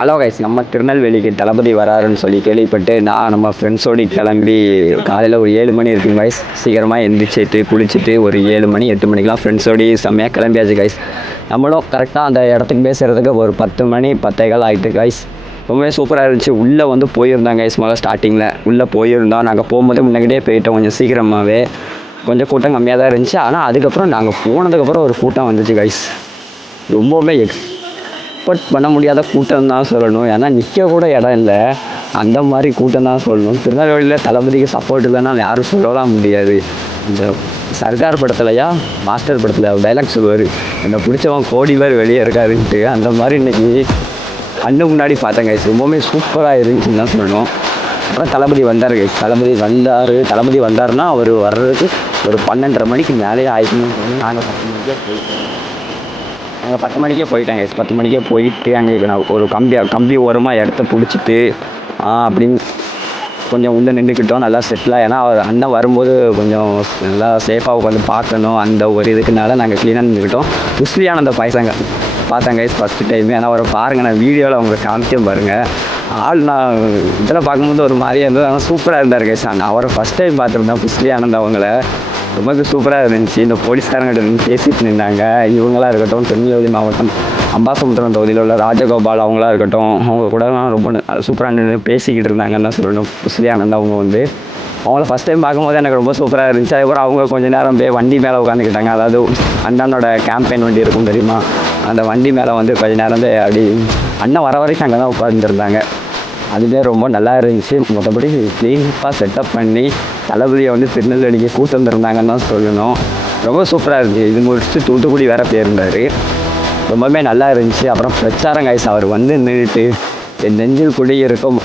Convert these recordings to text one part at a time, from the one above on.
Hello guys, நம்ம திருநெல்வேலிக்கு தளபதி வராருன்னு சொல்லி கேள்விப்பட்டு நம்ம ஃப்ரெண்ட்ஸோடு கிளம்பி காலையில் ஒரு 7 மணி இருக்குங்க கைஸ். சீக்கிரமாக எந்திரிச்சிட்டு குளிச்சுட்டு ஒரு 7 மணி 8 மணிக்கெலாம் ஃப்ரெண்ட்ஸோடு செம்மையாக கிளம்பியாச்சு கைஸ். நம்மளும் கரெக்டாக அந்த இடத்துக்கு பேசுகிறதுக்கு ஒரு 10 மணி 10:15 ஆகிட்டு கைஸ். ரொம்பவே சூப்பராக இருந்துச்சு. உள்ளே வந்து போயிருந்தாங்க கைஸ். முதல்ல ஸ்டார்டிங்கில் உள்ளே போயிருந்தோம். நாங்கள் போகும்போது முன்னாடியே போயிட்டோம் கொஞ்சம் சீக்கிரமாகவே. கொஞ்சம் கூட்டம் கம்மியாக தான் இருந்துச்சு. ஆனால் அதுக்கப்புறம் நாங்கள் போனதுக்கப்புறம் ஒரு கூட்டம் வந்துச்சு கைஸ். ரொம்பவுமே எக்ஸ்பெக்ட் பண்ண முடியாத கூட்டம் தான் சொல்லணும். ஏன்னா நிற்க கூட இடம் இல்லை, அந்த மாதிரி கூட்டம் தான் சொல்லணும். திருநெல்வேலியில் தளபதிக்கு சப்போர்ட் இல்லைன்னா யாரும் சொல்லலாம் முடியாது. இந்த சர்க்கார் படத்துலையா மாஸ்டர் படத்தில் டைலாக் சொல்லுவார், என்னை பிடிச்சவன் கோடி பேர் வெளியே இருக்காருன்ட்டு. அந்த மாதிரி இன்றைக்கி கண்ணு முன்னாடி பார்த்தேன் கைஸ். ரொம்பவுமே சூப்பராக இருந்துச்சுன்னு தான் சொல்லணும். அப்புறம் தளபதி வந்தார் கைஸ். தளபதி வந்தாருன்னா அவர் வர்றதுக்கு ஒரு 12:30 மணிக்கு மேலேயே ஆயிடுச்சுன்னு சொல்லணும். நாங்கள் 10 மணிக்கே போயிட்டேன் கைஸ். 10 மணிக்கே போயிட்டு அங்கே நான் ஒரு கம்பி ஓரமாக இடத்த பிடிச்சிட்டு அப்படின்னு கொஞ்சம் உள்ளே நின்றுக்கிட்டோம். நல்லா செட்டிலாக. ஏன்னா அவர் அண்ணன் வரும்போது கொஞ்சம் நல்லா சேஃபாக உட்காந்து பார்க்கணும். அந்த ஒரு இதுக்குனால நாங்கள் க்ளீனாக நின்றுக்கிட்டோம். புஸ்லி ஆனந்த பாய்சாங்க பார்த்தேன் கைஸ் ஃபஸ்ட்டு டைம். ஏன்னா அவரை பாருங்கள், நான் வீடியோவில் அவங்க காமிக்க பாருங்கள். நான் இதில் பார்க்கும்போது ஒரு மாதிரியாக இருந்தது, ஆனால் சூப்பராக இருந்தார் கைஸ். நான் அவரை ஃபஸ்ட் டைம் பார்த்துருந்தேன் புஸ்லி ஆனந்த் அவங்கள. ரொம்ப சூப்பராக இருந்துச்சு. இந்த போலீஸ்காரங்கிட்ட நின்று பேசிட்டு இருந்தாங்க. இவங்களாக இருக்கட்டும், திருநெல்வேலி மாவட்டம் அம்பாசமுத்திரம் தொகுதியில் உள்ள ராஜகோபால் அவங்களாக இருக்கட்டும், அவங்க கூட ரொம்ப சூப்பராக நின்று பேசிக்கிட்டு இருந்தாங்கன்னு தான் சொல்லணும். புஸ்லி ஆனந்த் அவங்க வந்து அவங்கள ஃபஸ்ட் டைம் பார்க்கும்போது எனக்கு ரொம்ப சூப்பராக இருந்துச்சு. அதுக்கப்புறம் அவங்க கொஞ்சம் நேரம் வண்டி மேலே உட்காந்துக்கிட்டாங்க. அதாவது அண்ணனோட கேம்பெயின் வண்டி இருக்கும் தெரியுமா, அந்த வண்டி மேலே வந்து கொஞ்சம் நேரம் அப்படி அண்ணன் வர வரைக்கும் அங்கே தான் உட்காந்துருந்தாங்க. அதுவே ரொம்ப நல்லா இருந்துச்சு. மற்றபடி க்ளீனாக செட்டப் பண்ணி தளபதியை வந்து திருநெல்வேலிக்கு கூட்டு வந்துருந்தாங்கன்னு தான் சொல்லணும். ரொம்ப சூப்பராக இருந்துச்சு. இது முடிச்சுட்டு தூத்துக்குடி வேறு போயிருந்தார். ரொம்பவே நல்லா இருந்துச்சு. அப்புறம் பிரச்சாரம் கைஸ். அவர் வந்து நின்றுட்டு என் நெஞ்சில் குடி இருக்கும்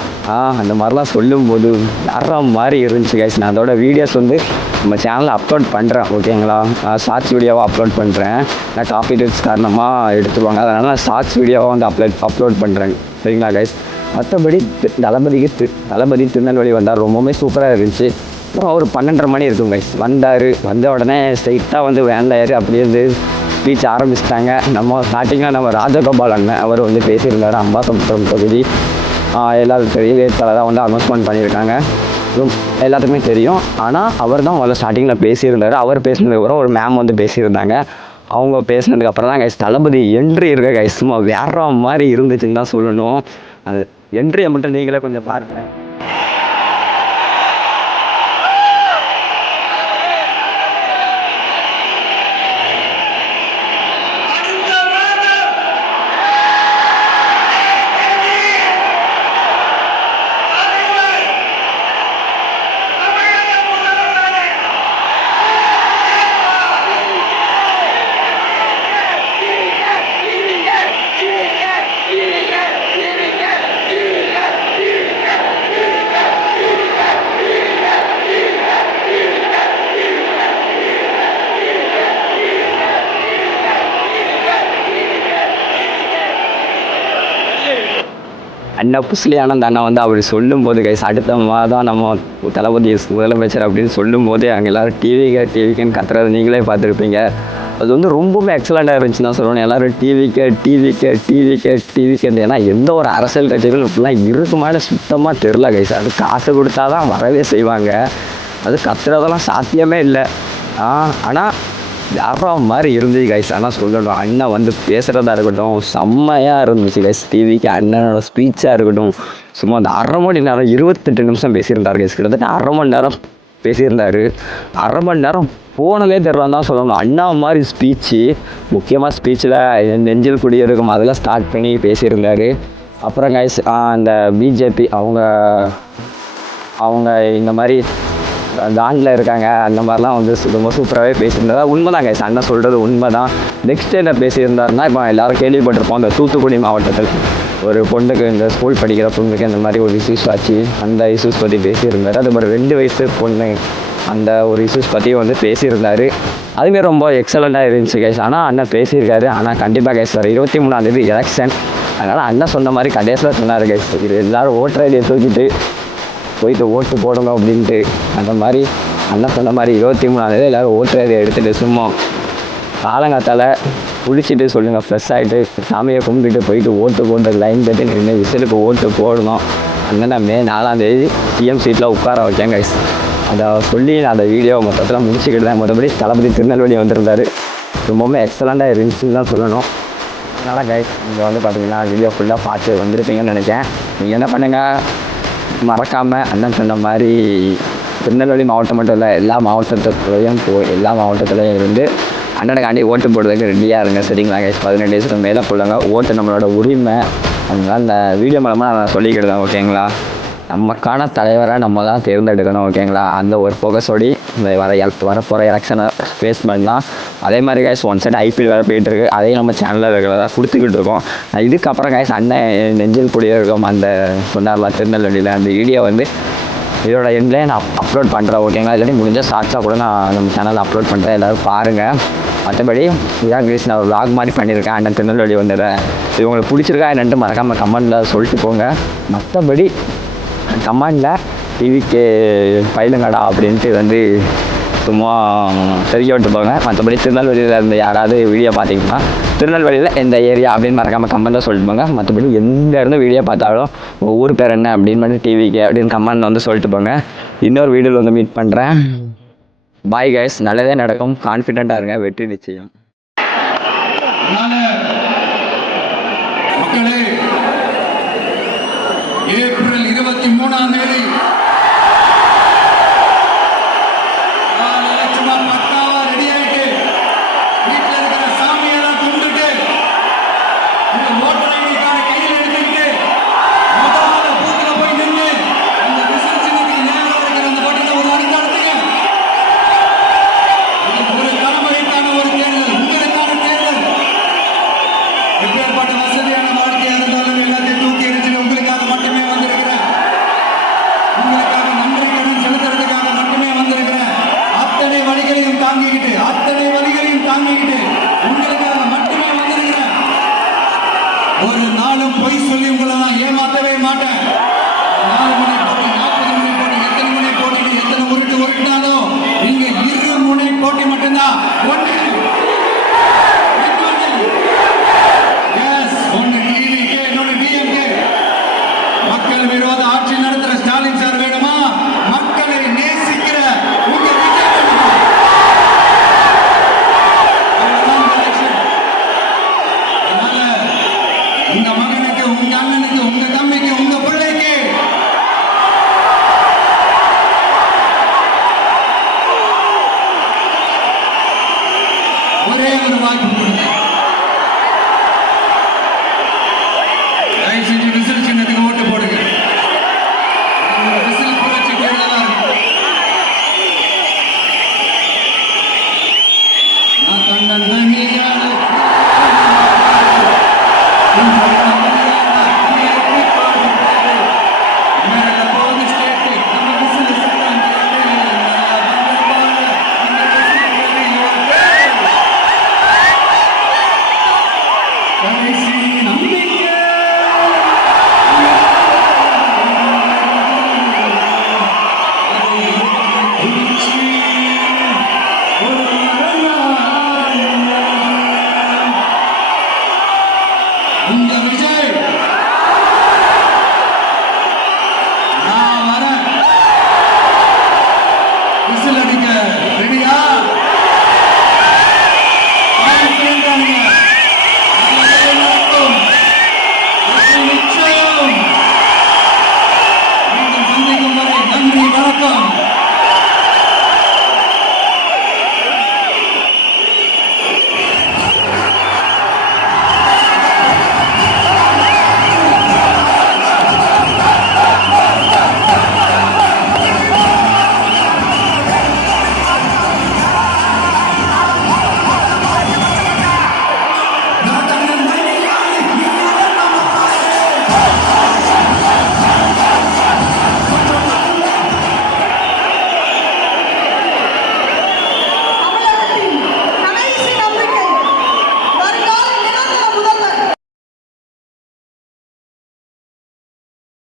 அந்த மாதிரிலாம் சொல்லும்போது வேற மாதிரி இருந்துச்சு கைஸ். நான் அதோட வீடியோஸ் வந்து நம்ம சேனலில் அப்லோட் பண்ணுறேன், ஓகேங்களா. ஷார்ட்ஸ் வீடியோவாக அப்லோட் பண்ணுறேன். நான் காப்பிரைட்ஸ் காரணமாக எடுத்துருவாங்க, அதனால் நான் ஷார்ட்ஸ் வீடியோவாக வந்து அப்லோட் பண்ணுறேன், சரிங்களா கைஸ். மற்றபடி தளபதி திருநெல்வேலி வந்தார். ரொம்பவுமே சூப்பராக இருந்துச்சு. அப்புறம் ஒரு 12:30 மணி இருக்கும் கைஸ். வந்த உடனே ஸ்ட்ரைட்டாக வந்து வேனில் ஏறி அப்படியே வந்து ஸ்பீச் ஆரம்பிச்சிட்டாங்க. நம்ம ஸ்டார்டிங்கில் நம்ம ராஜகோபால் அண்ணன் அவர் வந்து பேசியிருந்தார். அம்பாசமுத்திரம் தொகுதி எல்லாருக்கும் தெரியும். தான் வந்து அனௌன்ஸ்மெண்ட் பண்ணியிருக்காங்க, எல்லாத்துக்குமே தெரியும். ஆனால் அவர் தான் முதல்ல ஸ்டார்டிங்கில் பேசியிருந்தார். அவர் பேசினதுக்கப்புறம் ஒரு மேம் வந்து பேசியிருந்தாங்க. அவங்க பேசினதுக்கப்புறம் தான் கைஸ் தளபதி என்ட்ரி இருக்க கைஸ் சும்மா வேற மாதிரி இருந்துச்சுன்னு தான் சொல்லணும். அது என்ட்ரியை மட்டும் நீங்களே கொஞ்சம் பாருங்கள். அண்ணா புஸ்லி ஆனந்த் அண்ணா வந்து அவர் சொல்லும்போது கைஸ், அடுத்த மாதம் நம்ம தளபதி முதலமைச்சர் அப்படின்னு சொல்லும்போது அங்கே எல்லோரும் டிவிக்குன்னு கத்துறது நீங்களே பார்த்துருப்பீங்க. அது வந்து ரொம்பவே எக்ஸலண்ட்டாக இருந்துச்சுன்னு தான் சொல்லணும். எல்லோரும் டிவிக்கு. ஏன்னா எந்த ஒரு அரசியல் கட்சிகளும் இப்படிலாம் இருக்குமான்னு சுத்தமாக தெரில கைஸ். அது காசு கொடுத்தா தான் வரவே செய்வாங்க. அது கத்துறதெல்லாம் சாத்தியமே இல்லை. ஆனால் வேற மாதிரி இருந்துச்சு கைஸ். ஆனால் சொல்லணும், அண்ணன் வந்து பேசுகிறதா இருக்கட்டும் செம்மையாக இருந்துச்சு கைஸ். டிவிக்கு அண்ணனோட ஸ்பீச்சாக இருக்கட்டும், சும்மா அந்த 1/2 மணி நேரம் 28 நிமிஷம் பேசியிருந்தார் கைஸ். கிட்டத்தட்ட 1/2 மணி நேரம் பேசியிருந்தார். 1/2 மணி நேரம் போனதே தெரியலான்னு தான் சொல்லணும். அண்ணா மாதிரி ஸ்பீச்சு, முக்கியமாக ஸ்பீச்சில் நெஞ்சில் குடியிருக்கும் அதெல்லாம் ஸ்டார்ட் பண்ணி பேசியிருந்தார். அப்புறம் கைஸ் அந்த பிஜேபி அவங்க இந்த மாதிரி தாண்டில் இருக்காங்க, அந்த மாதிரிலாம் வந்து ரொம்ப சூப்பராகவே பேசியிருந்தார். உண்மை தான் கைஸ், அண்ணன் சொல்கிறது உண்மை தான். நெக்ஸ்ட் என்ன பேசியிருந்தாருன்னா, இப்போ எல்லோரும் கேள்விப்பட்டிருப்போம், அந்த தூத்துக்குடி மாவட்டத்தில் ஒரு பொண்ணுக்கு, இந்த ஸ்கூல் படிக்கிற பொண்ணுக்கு இந்த மாதிரி ஒரு இஷ்யூஸ் ஆச்சு. அந்த இஷ்யூஸ் பற்றி பேசியிருந்தார். அது மாதிரி 2 வயசு பொண்ணு அந்த ஒரு இஷ்யூஸ் பற்றி வந்து பேசியிருந்தார். அதுவே ரொம்ப எக்ஸலண்ட்டாக இருந்துச்சு கைஸ். ஆனால் அண்ணன் பேசியிருக்காரு. ஆனால் கண்டிப்பாக கைஸ் வர 23ஆம் தேதி எலெக்ஷன், அதனால் அண்ணன் சொன்ன மாதிரி கடைசியில் சொன்னார் கைஸ், இது எல்லோரும் ஓட்டர் ஐடியை தூக்கிட்டு போயிட்டு ஓட்டு போடணும் அப்படின்ட்டு. அந்த மாதிரி அண்ணன் சொன்ன மாதிரி 23ஆம் தேதி எல்லோரும் ஓட்டர் ஐடியை எடுத்துகிட்டு சும்மா காலங்காத்தால் குளிச்சுட்டு சொல்லுங்கள், ஃப்ரெஷ் ஆகிட்டு சாமியை கும்பிட்டுட்டு போயிட்டு ஓட்டு போட்டு லைன் கட்டி நின்று விசிலுக்கு ஓட்டு போடணும். அண்ணனை மே 4ஆம் தேதி சிஎம் சீட்டில் உட்கார வைக்கேன் கைஸ். அதை சொல்லி நான் அந்த வீடியோ மொத்தத்தில் முடிச்சுக்கிட்டு தான். மற்றபடி தளபதி திருநெல்வேலி வந்திருந்தார், ரொம்பவுமே எக்ஸலண்ட்டாக இருந்துச்சுன்னு தான் சொல்லணும். அதனால் கைஸ் நீங்கள் வந்து பார்த்தீங்கன்னா வீடியோ ஃபுல்லாக பார்த்து வந்திருப்பீங்கன்னு நினைக்கிறேன். நீங்கள் என்ன பண்ணுங்கள், மறக்காமல் அண்ணன் சொன்ன மாதிரி திருநெல்வேலி மாவட்டம் மட்டும் இல்லை, எல்லா மாவட்டத்துலையும் எல்லா மாவட்டத்துலையும் இருந்து அண்ணனுக்காண்டி ஓட்டு போடுறதுக்கு ரெடியாக இருங்க, சரிங்களா கைஸ். 18 வயசுக்கு மேலே போடுங்க, ஓட்டு நம்மளோட உரிமை. அதனால் இந்த வீடியோ மூலமாக நான் சொல்லிக்கிடுதேன், ஓகேங்களா. நமக்கான தலைவரை நம்ம தான் தேர்ந்தெடுக்கணும், ஓகேங்களா. அந்த ஒரு ஃபோக்கஸோடி இந்த வரப்போகிற எலெக்ஷனை ஃபேஸ் பண்ணலாம். அதே மாதிரி கைஸ் ஒன் சைடு ஐபிஎல் வேறு போயிட்டுருக்கு, அதையும் நம்ம சேனலில் ரெகுலராக கொடுத்துக்கிட்டு இருக்கோம். இதுக்கப்புறம் கைஸ் அண்ணன் நெஞ்சில் குடியிருக்கோம் அந்த சொன்னார்லாம் திருநெல்வேலியில், அந்த வீடியோ வந்து இதோட எண்ட்லேயே நான் அப்லோட் பண்ணுறேன், ஓகேங்களா. இல்லாட்டி முடிஞ்ச ஷார்ட்ஸாக கூட நான் நம்ம சேனலில் அப்லோட் பண்ணுறேன், எல்லோரும் பாருங்கள். மற்றபடி இதான் கைஸ் நான் விளாக் மாதிரி பண்ணியிருக்கேன் அண்ணன் திருநெல்வேலி வந்துடுறேன். இது உங்களுக்கு பிடிச்சிருக்கா என்னன்ட்டு மறக்காமல் கமெண்டில் சொல்லிட்டு போங்க. மற்றபடி கமெண்டில் டிவிக்கு பயிலுங்கடா அப்படின்ட்டு வந்து சும்மா தெரிவிக்க விட்டு போங்க. மற்றபடி திருநெல்வேலியில் இருந்து யாராவது வீடியோ பார்த்தீங்கன்னா திருநெல்வேலியில் எந்த ஏரியா அப்படின்னு மறக்காமல் கமெண்ட்டில் சொல்லிட்டு போங்க. மற்றபடி எந்த இருந்து வீடியோ பார்த்தாலும் ஊர் பேர் என்ன அப்படின்னு வந்து டிவிக்கு அப்படின்னு கமெண்டில் வந்து சொல்லிட்டு போங்க. இன்னொரு வீடியோவில் வந்து மீட் பண்ணுறேன். பாய் கைஸ், நல்லதே நடக்கும், கான்ஃபிடென்ட்டாக இருங்க, வெற்றி நிச்சயம். ஏப்ரல் 23ஆம் தேதி அத்தனை வழிகளையும் தாங்கிக்கிட்டு உங்களுக்காக மட்டுமே வந்திருக்கிறேன். ஒரு நாளும் பொய் சொல்லி உங்களை நான் ஏமாத்தவே மாட்டேன். 4 முனை போட்டி, 40 முனை போட்டி, எத்தனை முனை போட்டி, எத்தனை உருட்டு உருட்டினாலும் இங்க 2 முனை போட்டி மட்டும்தான்.